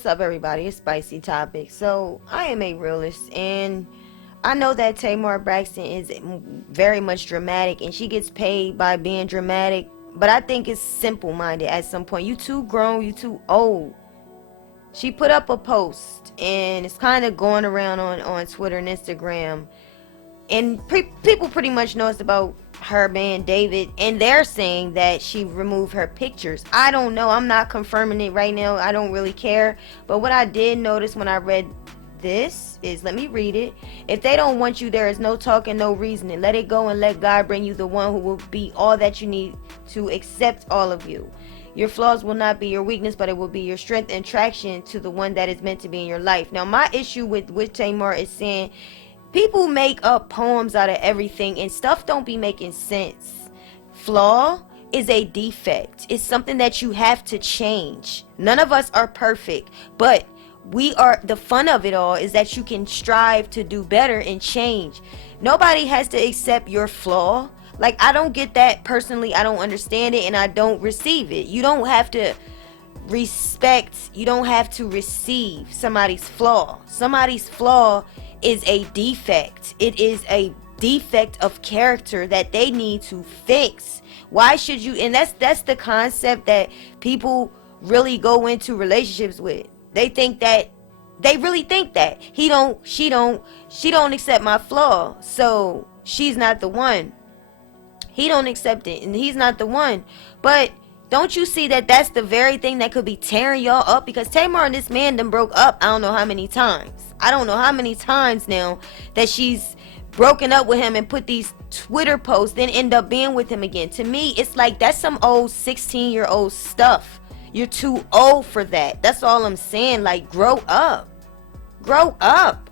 What's up, everybody? It's Spicy Topics. So, I am a realist, and I know that Tamar Braxton is very much dramatic, and she gets paid by being dramatic, but I think it's simple-minded at some point. You too grown, you too old. She put up a post, and it's kind of going around on Twitter and Instagram, and people pretty much know it's about her man David, and they're saying that she removed her pictures. I don't know, I'm not confirming it right now, I don't really care, but what I did notice when I read this is, let me read it. If they don't want you, there is no talking, no reasoning. Let it go and let God bring you the one who will be all that you need to accept all of you. Your flaws will not be your weakness, but it will be your strength and traction to the one that is meant to be in your life. Now, my issue with Tamar is saying people make up poems out of everything, and stuff don't be making sense. Flaw is a defect. It's something that you have to change. None of us are perfect, but the fun of it all is that you can strive to do better and change. Nobody has to accept your flaw. Like, I don't get that personally. I don't understand it, and I don't receive it. You don't have to respect, you don't have to receive somebody's flaw. Somebody's flaw is a defect. It is a defect of character that they need to fix. Why should you? And that's the concept that people really go into relationships with. They really think that she don't accept my flaw, so she's not the one. He don't accept it, and he's not the one. But don't you see that that's the very thing that could be tearing y'all up? Because Tamar and this man done broke up I don't know how many times. I don't know how many times now that she's broken up with him and put these Twitter posts, then end up being with him again. To me, it's like that's some old 16-year-old stuff. You're too old for that. That's all I'm saying. Like, grow up. Grow up.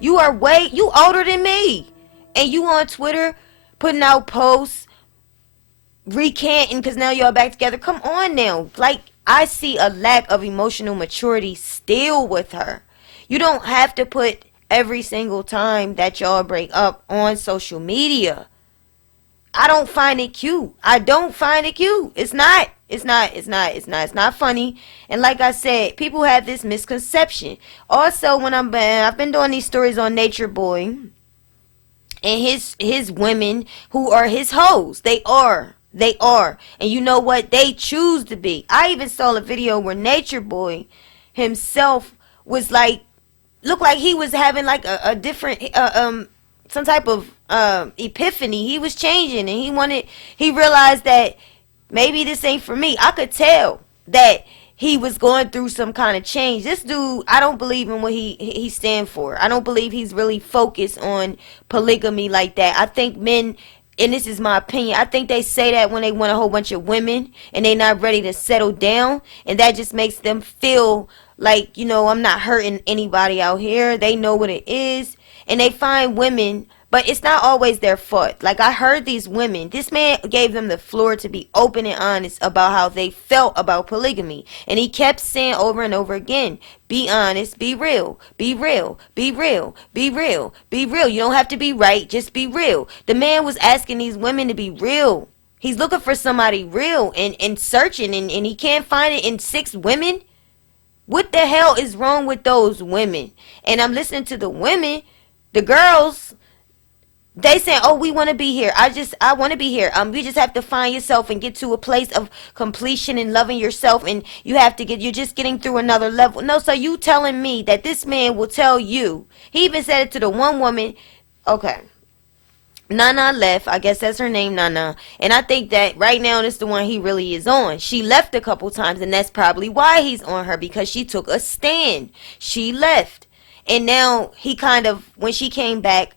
You older than me. And you on Twitter putting out posts recanting because now y'all back together. Come on now. Like, I see a lack of emotional maturity still with her. You don't have to put every single time that y'all break up on social media. I don't find it cute. I don't find it cute. It's not funny. And like I said, people have this misconception. Also, when I've been doing these stories on NATUREBOY and his women who are his hoes. They are. And you know what? They choose to be. I even saw a video where NATUREBOY himself was like, looked like he was having like a different some type of epiphany. He was changing, and he realized that maybe this ain't for me. I could tell that he was going through some kind of change. This dude, I don't believe in what he stand for. I don't believe he's really focused on polygamy like that. I think men, and this is my opinion, I think they say that when they want a whole bunch of women and they not ready to settle down, and that just makes them feel like, I'm not hurting anybody out here. They know what it is, and they find women. But it's not always their fault. Like, I heard these women, this man gave them the floor to be open and honest about how they felt about polygamy. And he kept saying over and over again, be honest, be real, be real, be real, be real, be real. You don't have to be right, just be real. The man was asking these women to be real. He's looking for somebody real and searching, and he can't find it in 6 women. What the hell is wrong with those women? And I'm listening to the women, the girls. They saying, oh, we want to be here. I want to be here. You just have to find yourself and get to a place of completion and loving yourself. And you're just getting through another level. No, so you telling me that this man will tell you. He even said it to the one woman. Okay. Nana left. I guess that's her name, Nana. And I think that right now this is the one he really is on. She left a couple times, and that's probably why he's on her, because she took a stand. She left. And now he kind of, when she came back,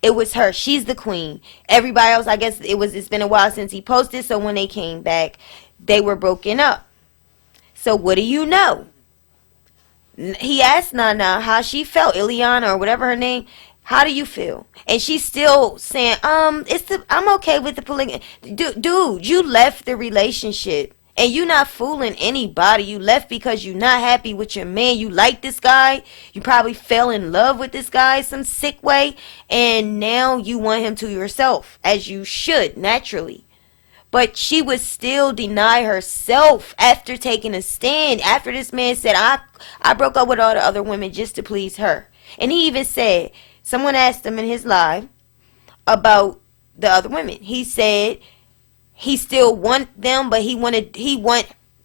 it was her. She's the queen. Everybody else, I guess it's been a while since he posted, so when they came back, they were broken up. So what do you know? He asked Nana how she felt, Ileana or whatever her name. How do you feel? And she's still saying, I'm okay with the polygamy. Dude, you left the relationship. And you not fooling anybody. You left because you're not happy with your man. You like this guy. You probably fell in love with this guy some sick way. And now you want him to yourself, as you should, naturally. But she would still deny herself after taking a stand. After this man said, I broke up with all the other women just to please her. And he even said, someone asked him in his live about the other women. He said he still want them, but he want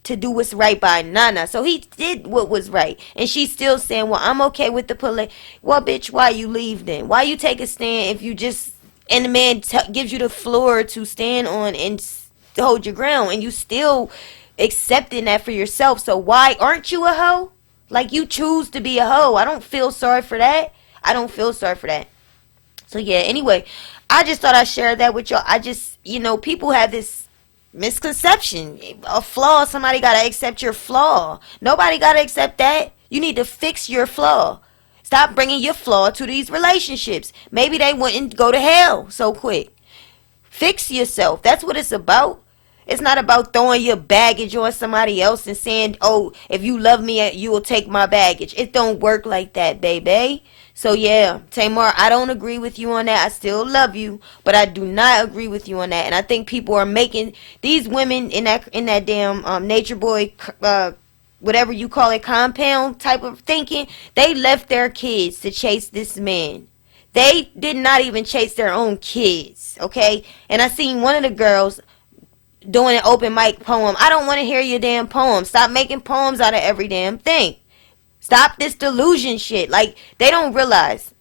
to do what's right by Nana. So he did what was right. And she's still saying, well, I'm okay with the police. Well, bitch, why you leave then? Why you take a stand if you just, and the man gives you the floor to stand on and hold your ground, and you still accepting that for yourself? So why aren't you a hoe? Like, you choose to be a hoe. I don't feel sorry for that. I don't feel sorry for that. So yeah, anyway, I just thought I'd share that with y'all. I just, people have this misconception. A flaw, somebody got to accept your flaw. Nobody got to accept that. You need to fix your flaw. Stop bringing your flaw to these relationships. Maybe they wouldn't go to hell so quick. Fix yourself. That's what it's about. It's not about throwing your baggage on somebody else and saying, oh, if you love me, you will take my baggage. It don't work like that, baby. So yeah, Tamar, I don't agree with you on that. I still love you, but I do not agree with you on that. And I think people are making these women in that damn Nature Boy, whatever you call it, compound type of thinking. They left their kids to chase this man. They did not even chase their own kids, okay? And I seen one of the girls doing an open mic poem. I don't want to hear your damn poem. Stop making poems out of every damn thing. Stop this delusion shit. Like, they don't realize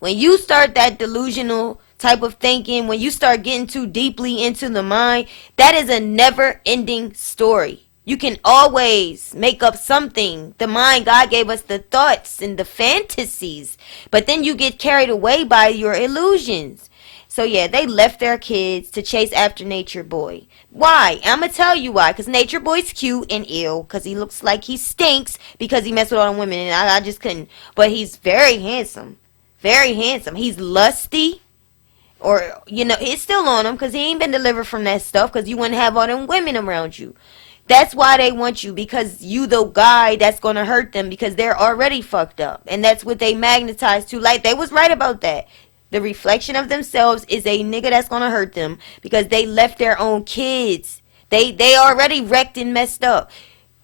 when you start that delusional type of thinking, when you start getting too deeply into the mind, that is a never ending story. You can always make up something. The mind, God gave us the thoughts and the fantasies, but then you get carried away by your illusions. So yeah, they left their kids to chase after Nature Boy. Why? I'm going to tell you why. Because Nature Boy's cute and ill. Because he looks like he stinks. Because he messed with all the women. And I just couldn't. But he's very handsome. Very handsome. He's lusty. Or, it's still on him. Because he ain't been delivered from that stuff. Because you wouldn't have all them women around you. That's why they want you. Because you the guy that's going to hurt them. Because they're already fucked up. And that's what they magnetize to. Like, they was right about that. The reflection of themselves is a nigga that's gonna hurt them because they left their own kids. They already wrecked and messed up.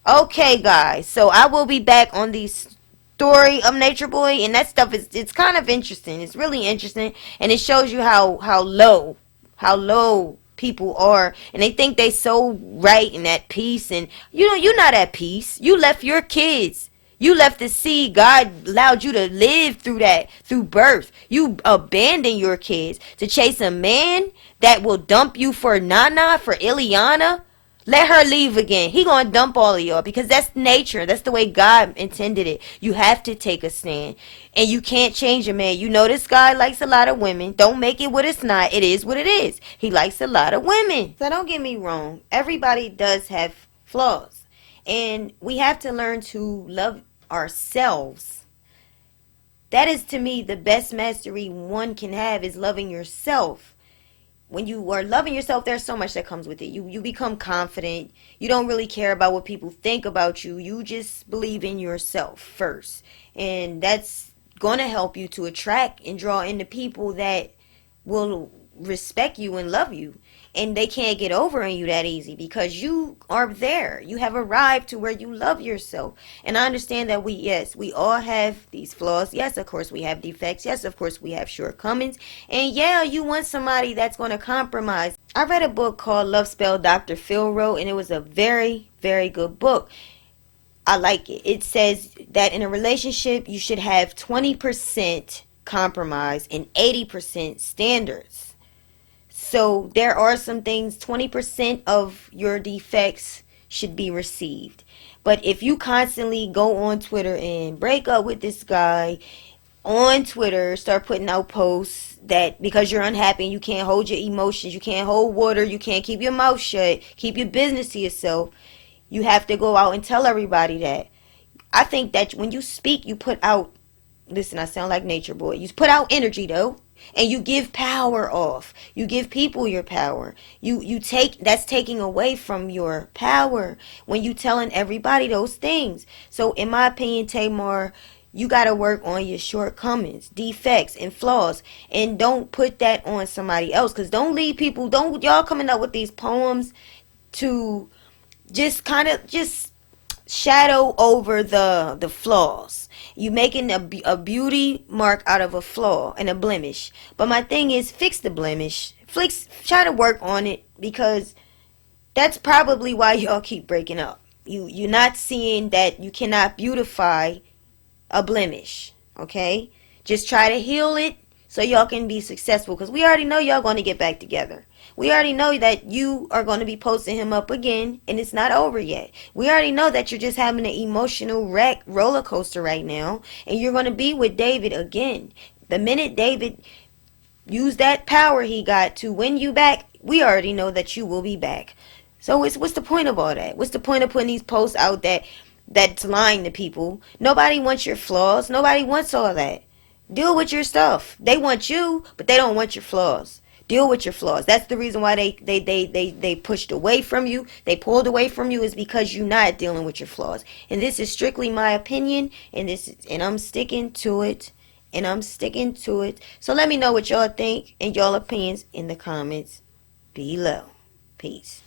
Okay, guys. So I will be back on the story of Nature Boy, and that stuff it's kind of interesting. It's really interesting, and it shows you how low people are, and they think they so right and at peace, and you're not at peace. You left your kids. You left the seed. God allowed you to live through that, through birth. You abandon your kids to chase a man that will dump you for Nana, for Ileana. Let her leave again. He gonna dump all of y'all because that's nature. That's the way God intended it. You have to take a stand. And you can't change a man. This guy likes a lot of women. Don't make it what it's not. It is what it is. He likes a lot of women. So don't get me wrong. Everybody does have flaws. And we have to learn to love ourselves. That is, to me, the best mastery one can have is loving yourself. When you are loving yourself, there's so much that comes with it. You become confident. You don't really care about what people think about you. You just believe in yourself first. And that's going to help you to attract and draw in the people that will respect you and love you. And they can't get over on you that easy because you are there. You have arrived to where you love yourself. And I understand that we all have these flaws. Yes, of course we have defects. Yes, of course we have shortcomings. And yeah, you want somebody that's going to compromise. I read a book called Love Spell Dr. Phil wrote, and it was a very, very good book. I like it. It says that in a relationship, you should have 20% compromise and 80% standards. So there are some things, 20% of your defects should be received. But if you constantly go on Twitter and break up with this guy on Twitter, start putting out posts that because you're unhappy and you can't hold your emotions, you can't hold water, you can't keep your mouth shut, keep your business to yourself, you have to go out and tell everybody that. I think that when you speak, you put out, listen, I sound like Nature Boy, you put out energy though. And you give power off. You give people your power. You take, that's taking away from your power when you telling everybody those things. So in my opinion, Tamar, You got to work on your shortcomings, defects, and flaws. And don't put that on somebody else. Because don't leave people, don't y'all coming up with these poems to just kind of just shadow over the flaws. You making a beauty mark out of a flaw and a blemish. But my thing is, fix the blemish. Try to work on it, because that's probably why y'all keep breaking up. You're not seeing that you cannot beautify a blemish. Okay, just try to heal it so y'all can be successful, because we already know y'all going to get back together. We already know that you are going to be posting him up again, and it's not over yet. We already know that you're just having an emotional wreck roller coaster right now, and you're going to be with David again. The minute David used that power he got to win you back, we already know that you will be back. So what's the point of all that? What's the point of putting these posts out that's lying to people? Nobody wants your flaws. Nobody wants all that. Deal with your stuff. They want you, but they don't want your flaws. Deal with your flaws. That's the reason why they pushed away from you. They pulled away from you, is because you're not dealing with your flaws. And this is strictly my opinion, and I'm sticking to it. So let me know what y'all think and y'all opinions in the comments below. Peace.